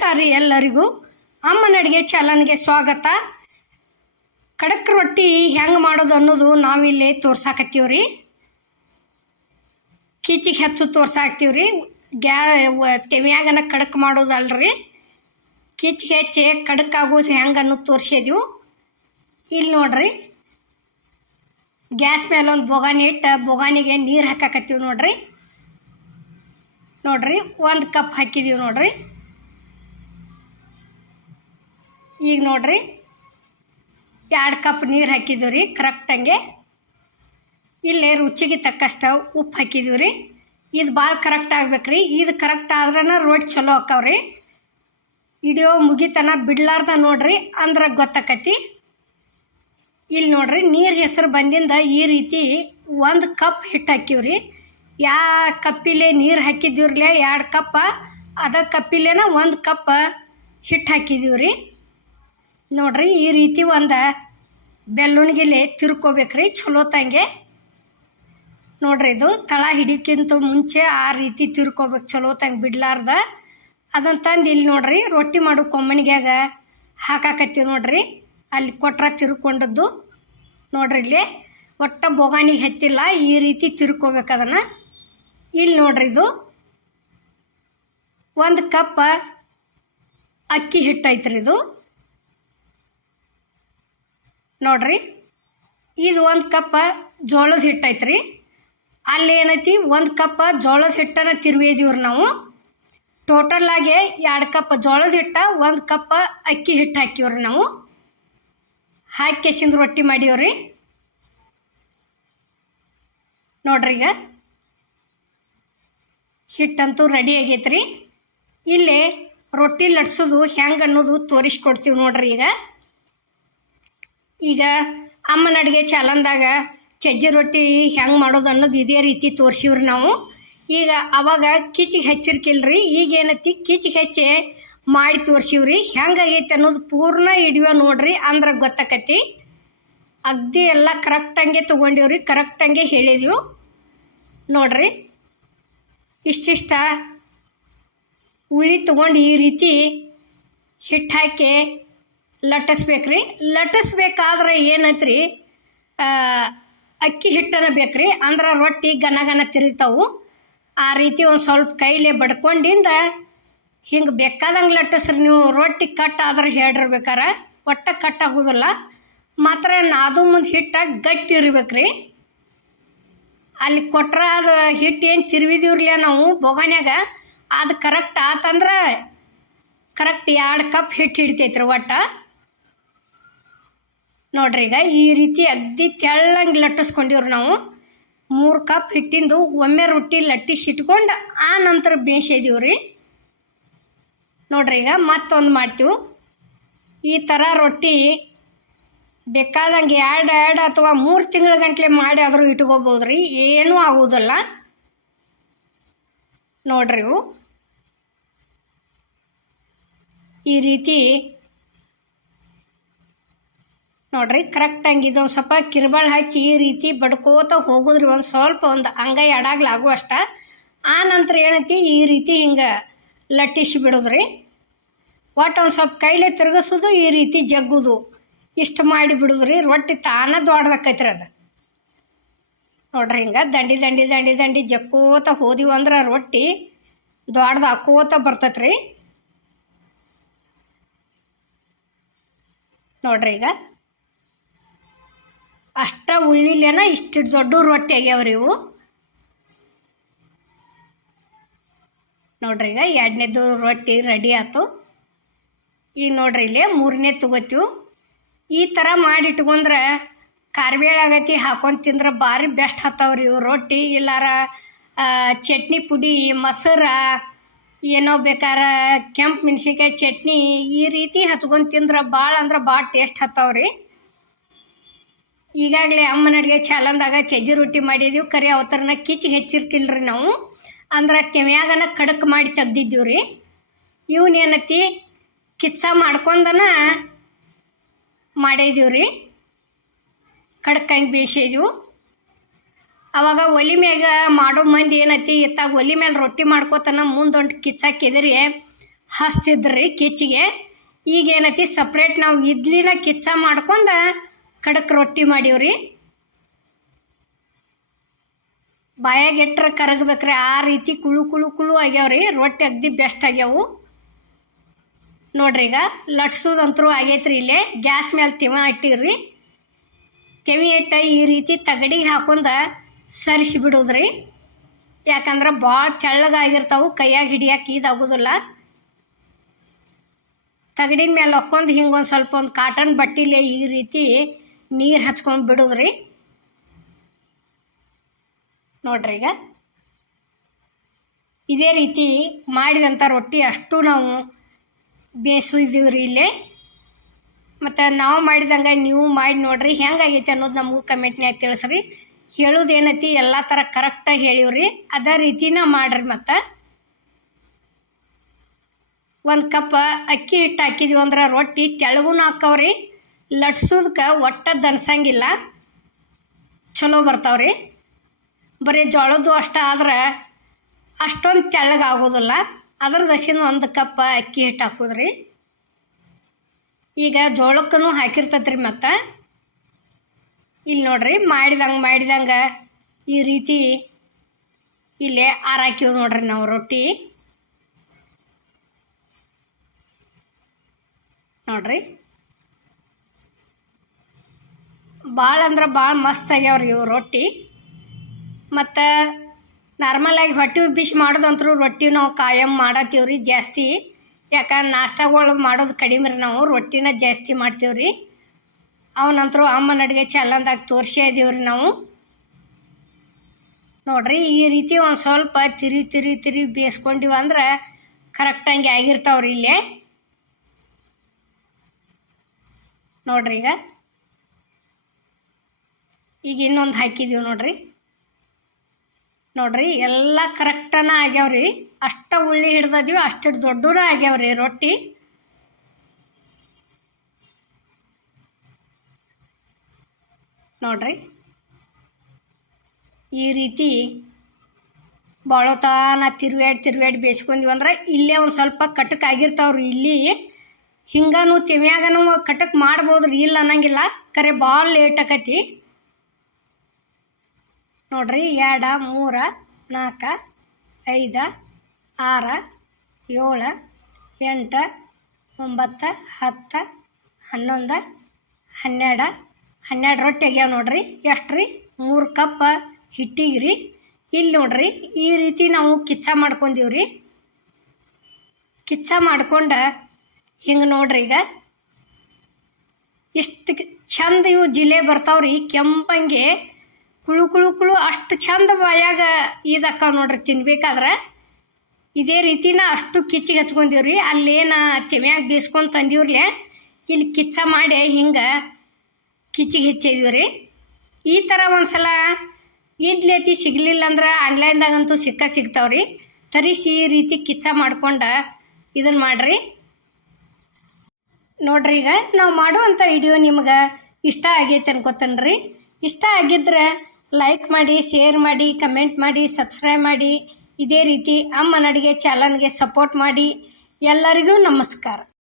ನಮಸ್ಕಾರ ರೀ ಎಲ್ಲರಿಗೂ. ಅಮ್ಮನ ಅಡುಗೆ ಚಾನಲ್ಗೆ ಸ್ವಾಗತ. ಕಡಕ್ ರೊಟ್ಟಿ ಹೆಂಗೆ ಮಾಡೋದು ಅನ್ನೋದು ನಾವಿಲ್ಲಿ ತೋರ್ಸಾಕತ್ತೀವಿ ರೀ. ಕೀಚಿಗೆ ಹೆಚ್ಚು ತೋರ್ಸಾಕ್ತೀವಿ ರೀ. ತೆವ್ಯಾಗನ ಕಡಕ್ ಮಾಡೋದು ಅಲ್ರಿ, ಕೀಚಿಗೆ ಹೆಚ್ಚಿ ಕಡಕ್ ಆಗೋದು ಹೆಂಗೆ ಅನ್ನೋದು ತೋರಿಸಿದೀವಿ. ಇಲ್ಲಿ ನೋಡ್ರಿ, ಗ್ಯಾಸ್ ಮೇಲೆ ಒಂದು ಬೊಗಾನಿ ಇಟ್ಟು ಬೊಗಾನಿಗೆ ನೀರು ಹಾಕಾಕತ್ತೀವಿ ನೋಡ್ರಿ. ನೋಡ್ರಿ 1 ಕಪ್ ಹಾಕಿದೀವಿ ನೋಡ್ರಿ. ಈಗ ನೋಡ್ರಿ 2 ಕಪ್ ನೀರು ಹಾಕಿದ್ದೀವಿ ರೀ ಕರೆಕ್ಟಂಗೆ. ಇಲ್ಲೇ ರುಚಿಗೆ ತಕ್ಕಷ್ಟು ಉಪ್ಪು ಹಾಕಿದ್ದೀವಿ ರೀ. ಇದು ಭಾಳ ಕರೆಕ್ಟ್ ಆಗ್ಬೇಕ್ರಿ. ಇದು ಕರೆಕ್ಟ್ ಆದ್ರನ ರೊಟ್ಟಿ ಚಲೋ ಆಕ್ಕವ್ರಿ. ವಿಡಿಯೋ ಮುಗಿತನ ಬಿಡ್ಲಾರ್ದ ನೋಡ್ರಿ, ಅಂದ್ರೆ ಗೊತ್ತಾಕತಿ. ಇಲ್ಲಿ ನೋಡ್ರಿ, ನೀರು ಹೆಸರು ಬಂದಿಂದ ಈ ರೀತಿ 1 ಕಪ್ ಹಿಟ್ಟು ಹಾಕಿವ್ರಿ. ಯಾವ ಕಪ್ಪಿಲೆ ನೀರು ಹಾಕಿದ್ದೀವ್ರಲ್ಲ 2 ಕಪ್ಪ, ಅದ ಕಪ್ಪಿಲೇನ 1 ಕಪ್ ಹಿಟ್ಟು ಹಾಕಿದ್ದೀವಿ ರೀ. ನೋಡ್ರಿ, ಈ ರೀತಿ ಒಂದು ಬೆಲ್ಲುಣಿಗೆಲೆ ತಿರ್ಕೋಬೇಕ್ರಿ ಚಲೋ ತಂಗೆ. ನೋಡ್ರಿ, ಇದು ತಳ ಹಿಡಿಯೋಕ್ಕಿಂತ ಮುಂಚೆ ಆ ರೀತಿ ತಿರ್ಕೋಬೇಕು ಚಲೋ ತಂಗೆ ಬಿಡ್ಲಾರ್ದ. ಅದನ್ನು ತಂದು ಇಲ್ಲಿ ನೋಡ್ರಿ ರೊಟ್ಟಿ ಮಾಡೋ ಕೊಮ್ಮಣಿಗ್ಯಾಗ ಹಾಕಾಕತ್ತೀವಿ ನೋಡ್ರಿ. ಅಲ್ಲಿ ಕೊಟ್ರ ತಿರ್ಕೊಂಡದ್ದು ನೋಡ್ರಿ. ಇಲ್ಲಿ ಒಟ್ಟ ಬೊಗಾನಿಗೆ ಹತ್ತಿಲ್ಲ, ಈ ರೀತಿ ತಿರ್ಕೋಬೇಕು ಅದನ್ನು. ಇಲ್ಲಿ ನೋಡ್ರಿ, ಇದು 1 ಕಪ್ ಅಕ್ಕಿ ಹಿಟ್ಟು ಐತ್ರಿ. ಇದು ನೋಡ್ರಿ, ಇದು 1 ಕಪ್ ಜೋಳದ ಹಿಟ್ಟು ಐತ್ರಿ. ಅಲ್ಲಿ ಏನೈತಿ 1 ಕಪ್ ಜೋಳದ ಹಿಟ್ಟನ್ನು ತಿರುವಿದೀವ್ರಿ ನಾವು. ಟೋಟಲಾಗಿ 2 ಕಪ್ ಜೋಳದ ಹಿಟ್ಟು 1 ಕಪ್ ಅಕ್ಕಿ ಹಿಟ್ಟು ಹಾಕಿವ್ರಿ ನಾವು. ಹಾಕಿ ಕೆಸಿಂದ ರೊಟ್ಟಿ ಮಾಡೀವ್ರಿ ನೋಡ್ರಿ. ಈಗ ಹಿಟ್ಟಂತೂ ರೆಡಿ ಆಗೈತ್ರಿ. ಇಲ್ಲಿ ರೊಟ್ಟಿ ಲಟ್ಸೋದು ಹೆಂಗೆ ಅನ್ನೋದು ತೋರಿಸ್ಕೊಡ್ತೀವಿ ನೋಡ್ರಿ. ಈಗ ಅಮ್ಮನ ಅಡುಗೆ ಚಾನಲ್ದಾಗ ಸಜ್ಜಿ ರೊಟ್ಟಿ ಹೆಂಗೆ ಮಾಡೋದು ಅನ್ನೋದು ಇದೇ ರೀತಿ ತೋರಿಸಿವ್ರಿ ನಾವು. ಈಗ ಅವಾಗ ಕಿಚಿಗೆ ಹಚ್ಚಿರ್ಕಿಲ್ರಿ, ಈಗ ಏನೈತಿ ಕಿಚಿಗೆ ಹಚ್ಚಿ ಮಾಡಿ ತೋರಿಸಿವ್ರಿ. ಹೆಂಗಾಗೈತಿ ಅನ್ನೋದು ಪೂರ್ಣ ವಿಡಿಯೋ ನೋಡ್ರಿ, ಅಂದ್ರೆ ಗೊತ್ತಾಕತಿ. ಅಗ್ದಿ ಎಲ್ಲ ಕರೆಕ್ಟಂಗೆ ತೊಗೊಂಡಿವ್ರಿ, ಕರೆಕ್ಟಂಗೆ ಹೇಳಿದೀವಿ ನೋಡ್ರಿ. ಇಷ್ಟಿಷ್ಟ ಉಳ್ಳಿ ತೊಗೊಂಡು ಈ ರೀತಿ ಹಿಟ್ಟು ಹಾಕಿ ಲಟ್ಟಿಸ್ಬೇಕ್ರಿ. ಲಟ್ಟಿಸ್ಬೇಕಾದ್ರೆ ಏನೈತ್ರಿ, ಅಕ್ಕಿ ಹಿಟ್ಟನ್ನು ಬೇಕ್ರಿ, ಅಂದ್ರೆ ರೊಟ್ಟಿ ಗನ ತಿರುಗ್ತಾವು. ಆ ರೀತಿ ಒಂದು ಸ್ವಲ್ಪ ಕೈಲೇ ಬಡ್ಕೊಂಡಿಂದ ಹಿಂಗೆ ಬೇಕಾದಂಗೆ ಲಟ್ಟಿಸ್ರಿ. ನೀವು ರೊಟ್ಟಿ ಕಟ್ ಆದ್ರೆ ಹೇಳಿರ್ಬೇಕಾರ, ಒಟ್ಟ ಕಟ್ ಆಗೋದಿಲ್ಲ. ಮಾತ್ರ ನಾದು ಮುಂದೆ ಹಿಟ್ಟು ಗಟ್ಟಿ ಇರ್ಬೇಕ್ರಿ. ಅಲ್ಲಿ ಕೊಟ್ರ ಅದು ಹಿಟ್ಟು ಏನು ತಿರುವಿದೀವ್ರಲ್ಲ ನಾವು ಬೊಗಾನ್ಯಾಗ, ಅದು ಕರೆಕ್ಟ್ ಆತಂದ್ರೆ ಕರೆಕ್ಟ್ 2 ಕಪ್ ಹಿಟ್ಟು ಹಿಡಿತೈತ್ರಿ ಒಟ್ಟ ನೋಡ್ರಿ. ಈಗ ಈ ರೀತಿ ಅಗ್ದಿ ತೆಳ್ಳಂಗೆ ಲಟ್ಟಿಸ್ಕೊಂಡಿವ್ರಿ ನಾವು. 3 ಕಪ್ ಹಿಟ್ಟಿಂದು ಒಮ್ಮೆ ರೊಟ್ಟಿ ಲಟ್ಟಿಸಿಟ್ಕೊಂಡು ಆ ನಂತರ ಬೇಯಿಸಿದೀವ್ರಿ ನೋಡ್ರಿ. ಈಗ ಮತ್ತೊಂದು ಮಾಡ್ತೀವಿ. ಈ ಥರ ರೊಟ್ಟಿ ಬೇಕಾದಂಗೆ 2 ಅಥವಾ 3 ತಿಂಗಳ ಗಂಟ್ಲೆ ಮಾಡಿ ಆದರೂ ಇಟ್ಕೋಬೋದು ರೀ, ಏನೂ ಆಗೋದಿಲ್ಲ ನೋಡ್ರಿ. ಇವು ಈ ರೀತಿ ನೋಡ್ರಿ ಕರೆಕ್ಟಂಗೆ ಇದೊಂದು ಸ್ವಲ್ಪ ಕಿರ್ಬಾಳು ಹಚ್ಚಿ ಈ ರೀತಿ ಬಡ್ಕೋತ ಹೋಗೋದ್ರಿ. ಒಂದು ಸ್ವಲ್ಪ ಒಂದು ಅಂಗೈ ಅಡಾಗ್ಲಾಗುವಷ್ಟ. ಆ ನಂತರ ಏನೈತಿ ಈ ರೀತಿ ಹಿಂಗೆ ಲಟ್ಟಿಸಿ ಬಿಡೋದ್ರಿ. ಒಟ್ಟು ಒಂದು ಸ್ವಲ್ಪ ಕೈಲೇ ತಿರುಗಿಸೋದು, ಈ ರೀತಿ ಜಗ್ಗುದು, ಇಷ್ಟು ಮಾಡಿ ಬಿಡೋದ್ರಿ. ರೊಟ್ಟಿ ತಾನ ದೊಡ್ಡದಾಕೈತ್ರಿ ಅದು ನೋಡ್ರಿ. ಹಿಂಗೆ ದಂಡಿ ದಂಡಿ ದಂಡಿ ದಂಡಿ ಜಕ್ಕೋತ ಹೋದಿವಿ ಅಂದ್ರೆ ರೊಟ್ಟಿ ದೊಡ್ಡದು ಹಾಕೋತ ಬರ್ತೈತ್ರಿ ನೋಡ್ರಿ. ಈಗ ಅಷ್ಟ ಉಳ್ಳಿಲೇನ ಇಷ್ಟು ದೊಡ್ಡ ರೊಟ್ಟಿ ಆಗ್ಯಾವ್ರಿ ಇವು ನೋಡ್ರಿ. ಈಗ 2ನೇದು ರೊಟ್ಟಿ ರೆಡಿ ಆಯ್ತು. ಈಗ ನೋಡ್ರಿ, ಇಲ್ಲಿ 3ನೇ ತಗೋತೀವಿ. ಈ ಥರ ಮಾಡಿಟ್ಕೊಂಡ್ರೆ ಕಾರ್ಬೇಳೆ ಆಗೈತಿ, ಹಾಕೊಂಡು ತಿಂದ್ರೆ ಭಾರಿ ಬೆಸ್ಟ್ ಹತ್ತವ್ರಿ ಇವು ರೊಟ್ಟಿ. ಇಲ್ಲಾರ ಚಟ್ನಿ ಪುಡಿ, ಮೊಸರ, ಏನೋ ಬೇಕಾರ ಕೆಂಪು ಮೆಣಸಿನ್ಕಾಯಿ ಚಟ್ನಿ ಈ ರೀತಿ ಹಚ್ಕೊಂಡು ತಿಂದ್ರೆ ಭಾಳ ಅಂದ್ರೆ ಭಾಳ ಟೇಸ್ಟ್ ಹತ್ತವ್ರಿ. ಈಗಾಗಲೇ ಅಮ್ಮನ ಅಡುಗೆ ಚಾನಲ್ದಾಗ ಸಜ್ಜಿ ರೊಟ್ಟಿ ಮಾಡಿದ್ದೀವಿ. ಕರಿ ಅವತ್ತರನ ಕಿಚಿಗೆ ಹೆಚ್ಚಿರ್ಕಿಲ್ರಿ ನಾವು, ಅಂದ್ರೆ ತೆವ್ಯಾಗನ ಕಡಕ್ ಮಾಡಿ ತೆಗ್ದಿದ್ದೀವಿ ರೀ. ಇವನೇನತಿ ಕಿಚ್ಚ ಮಾಡ್ಕೊಂಡನ ಮಾಡಿದೀವಿ ರೀ, ಕಡ್ಕಂಗೆ ಬೇಯಿಸಿದೀವಿ. ಅವಾಗ ಒಲೆ ಮ್ಯಾಗ ಮಾಡೋ ಮಂದಿ ಏನೈತಿ, ಇತ್ತಾಗ ಒಲೆ ಮೇಲೆ ರೊಟ್ಟಿ ಮಾಡ್ಕೋತಾನ ಮುಂದೊಂದು ಕಿಚ್ಚಾಕಿದ್ರಿ ಹಚ್ತಿದ್ರಿ ಕಿಚ್ಚಿಗೆ. ಈಗ ಏನೈತಿ ಸಪ್ರೇಟ್ ನಾವು ಇಡ್ಲಿನ ಕಿಚ್ಚ ಮಾಡ್ಕೊಂಡು ಖಡಕ್ ರೊಟ್ಟಿ ಮಾಡೀವ್ರಿ. ಬಾಯಾಗ ಇಟ್ರೆ ಕರಗಬೇಕ್ರಿ, ಆ ರೀತಿ ಕುಳು ಕುಳು ಕುಳು ಆಗ್ಯಾವ್ರಿ. ರೊಟ್ಟಿ ಅಗ್ದಿ ಬೆಸ್ಟ್ ಆಗ್ಯಾವು ನೋಡ್ರಿ. ಈಗ ಲಟ್ಸೋದಂತರೂ ಆಗೈತ್ರಿ. ಇಲ್ಲೇ ಗ್ಯಾಸ್ ಮೇಲೆ ತಿವ ಇಟ್ಟಿವ್ರಿ. ತೆವಿ ಇಟ್ಟ ಈ ರೀತಿ ತಗಡಿಗೆ ಹಾಕೊಂಡು ಸರಿಸಿ ಬಿಡೋದ್ರಿ. ಯಾಕಂದ್ರೆ ಭಾಳ ತೆಳ್ಳಗಾಗಿರ್ತಾವೆ, ಕೈಯಾಗ ಹಿಡಿಯಕ್ಕೆ ಇದಾಗೋದಿಲ್ಲ. ತಗಡಿನ ಮೇಲೆ ಹೊಕ್ಕೊಂಡು ಹಿಂಗೊಂದು ಸ್ವಲ್ಪ ಒಂದು ಕಾಟನ್ ಬಟ್ಟಿಲೆ ಈ ರೀತಿ ನೀರು ಹಚ್ಕೊಂಡು ಬಿಡೋದ್ರಿ ನೋಡ್ರಿ. ಈಗ ಇದೇ ರೀತಿ ಮಾಡಿದಂಥ ರೊಟ್ಟಿ ಅಷ್ಟು ನಾವು ಬೇಯಿಸಿದೀವ್ರಿ ಇಲ್ಲೇ. ಮತ್ತು ನಾವು ಮಾಡಿದಂಗೆ ನೀವು ಮಾಡಿ ನೋಡ್ರಿ ಹೆಂಗಾಗೈತಿ ಅನ್ನೋದು ನಮಗೂ ಕಮೆಂಟ್ನ್ಯಾಗ ತಿಳಿಸ್ರಿ. ಹೇಳೋದು ಏನೈತಿ ಎಲ್ಲ ಥರ ಕರೆಕ್ಟಾಗಿ ಹೇಳಿವ್ರಿ, ಅದೇ ರೀತಿನ ಮಾಡಿರಿ. ಮತ್ತು 1 ಕಪ್ ಅಕ್ಕಿ ಹಿಟ್ಟು ಹಾಕಿದ್ವಿ ಅಂದ್ರೆ ರೊಟ್ಟಿ ತೆಳಗೂ ಹಾಕವ್ರಿ. ಲಟ್ಸೋದಕ್ಕೆ ಒಟ್ಟದ್ದು ಅನ್ಸಂಗಿಲ್ಲ, ಚಲೋ ಬರ್ತಾವ್ರಿ. ಬರೀ ಜೋಳದ್ದು ಅಷ್ಟ ಆದ್ರೆ ಅಷ್ಟೊಂದು ತೆಳ್ಳಗಾಗೋದಿಲ್ಲ. ಅದ್ರ ದಶಿನ 1 ಕಪ್ ಅಕ್ಕಿ ಹಿಟ್ಟು ಹಾಕೋದ್ರಿ. ಈಗ ಜೋಳಕ್ಕೂ ಹಾಕಿರ್ತೈತ್ರಿ. ಮತ್ತು ಇಲ್ಲಿ ನೋಡ್ರಿ ಮಾಡಿದಂಗೆ ಈ ರೀತಿ ಇಲ್ಲೇ ಆರಾಕಿವ್ ನೋಡ್ರಿ ನಾವು ರೊಟ್ಟಿ ನೋಡ್ರಿ. ಭಾಳ ಅಂದ್ರೆ ಭಾಳ ಮಸ್ತ್ ಆಗ್ಯಾವ್ರಿ ಇವು ರೊಟ್ಟಿ. ಮತ್ತು ನಾರ್ಮಲಾಗಿ ಹೊಟ್ಟೆ ಉಬ್ಬಿಸಿ ಮಾಡೋದಂತರೂ ರೊಟ್ಟಿ ನಾವು ಕಾಯಂ ಮಾಡತ್ತೀವ್ರಿ ಜಾಸ್ತಿ. ಯಾಕಂದ್ರೆ ನಾಷ್ಟಾಗಳು ಮಾಡೋದು ಕಡಿಮೆ ರೀ, ನಾವು ರೊಟ್ಟಿನ ಜಾಸ್ತಿ ಮಾಡ್ತೀವ್ರಿ. ಅವನಂತರೂ ಅಮ್ಮನ ಅಡುಗೆ ಚಾನಲ್ದಾಗ ತೋರಿಸೇ ಇದೀವ್ರಿ ನಾವು ನೋಡ್ರಿ. ಈ ರೀತಿ ಒಂದು ಸ್ವಲ್ಪ ತಿರಿ ಬೇಯಿಸ್ಕೊಂಡಿವ ಅಂದ್ರೆ ಕರೆಕ್ಟಂಗೆ ಆಗಿರ್ತಾವ್ರಿ ಇಲ್ಲೇ ನೋಡ್ರಿ. ಈಗ ಇನ್ನೊಂದು ಹಾಕಿದೀವಿ ನೋಡ್ರಿ ಎಲ್ಲ ಕರೆಕ್ಟನ ಆಗ್ಯಾವ್ರಿ. ಅಷ್ಟ ಉಳ್ಳಿ ಹಿಡ್ದದೀವಿ, ಅಷ್ಟು ದೊಡ್ಡೂ ಆಗ್ಯಾವ್ರಿ ರೊಟ್ಟಿ ನೋಡ್ರಿ. ಈ ರೀತಿ ಬಾಳೋತಾನ ತಿರುವಾಡಿ ಬೇಯಿಸ್ಕೊಂಡಿವಿ ಅಂದ್ರೆ ಇಲ್ಲೇ ಒಂದು ಸ್ವಲ್ಪ ಕಟಕ್ ಆಗಿರ್ತಾವ್ರಿ. ಇಲ್ಲಿ ಹಿಂಗಾನು ತೆಮ್ಯಾಗನೂ ಕಟಕ್ ಮಾಡ್ಬೋದ್ರಿ, ಇಲ್ಲ ಅನ್ನಂಗಿಲ್ಲ. ಕರೆ ಭಾಳ ಲೇಟ್ ಆಕತಿ ನೋಡ್ರಿ. 2 3 4 5 6 7 8 9 10 11 12 ರೊಟ್ಟಿ ಆಗ್ಯಾವ ನೋಡ್ರಿ. ಎಷ್ಟು ರೀ? 3 ಕಪ್ ಹಿಟ್ಟಿಗೆ ರೀ. ಇಲ್ಲಿ ನೋಡ್ರಿ ಈ ರೀತಿ ನಾವು ಕಿಚ್ಚ ಮಾಡ್ಕೊಂಡಿವ್ರಿ. ಕಿಚ್ಚ ಮಾಡ್ಕೊಂಡು ಹಿಂಗೆ ನೋಡ್ರಿ. ಈಗ ಇಷ್ಟು ಚಂದ ಇವು ಜಿಲೆ ಬರ್ತಾವ್ರಿ, ಕೆಂಪಂಗೆ ಕುಳು ಅಷ್ಟು ಚಂದ ಬಾಯಾಗ ಇದಕ್ಕ ನೋಡ್ರಿ ತಿನ್ಬೇಕಾದ್ರೆ. ಇದೇ ರೀತಿನ ಅಷ್ಟು ಕಿಚ್ಚಿಗೆ ಹಚ್ಕೊಂಡಿವ್ರಿ. ಅಲ್ಲೇನು ತೆಮ್ಯಾಗ ಬೇಯಿಸ್ಕೊಂಡು ತಂದಿವ್ರಲೆ ಇಲ್ಲಿ ಕಿಚ್ಚ ಮಾಡಿ ಹಿಂಗೆ ಕಿಚ್ಚಿಗೆ ಹೆಚ್ಚಿದೀವ್ರಿ. ಈ ಥರ ಒಂದ್ಸಲ ಇಡ್ಲಿ ಸಿಗಲಿಲ್ಲ ಅಂದ್ರೆ ಆನ್ಲೈನ್ದಾಗಂತೂ ಸಿಗ್ತಾವ್ರಿ. ತರಿಸಿ ಈ ರೀತಿ ಕಿಚ್ಚ ಮಾಡ್ಕೊಂಡು ಇದನ್ನು ಮಾಡಿರಿ ನೋಡ್ರಿ. ಈಗ ನಾವು ಮಾಡುವಂಥ ವಿಡಿಯೋ ನಿಮ್ಗೆ ಇಷ್ಟ ಆಗೈತೆ ಅನ್ಕೋತೇನ್ರಿ. ಇಷ್ಟ ಆಗಿದ್ರೆ ಲೈಕ್ ಮಾಡಿ, ಶೇರ್ ಮಾಡಿ, ಕಮೆಂಟ್ ಮಾಡಿ, ಸಬ್ಸ್ಕ್ರೈಬ್ ಮಾಡಿ. ಇದೇ ರೀತಿ ಅಮ್ಮನ ಅಡುಗೆ ಚಾನಲ್ಗೆ ಸಪೋರ್ಟ್ ಮಾಡಿ. ಎಲ್ಲರಿಗೂ ನಮಸ್ಕಾರ.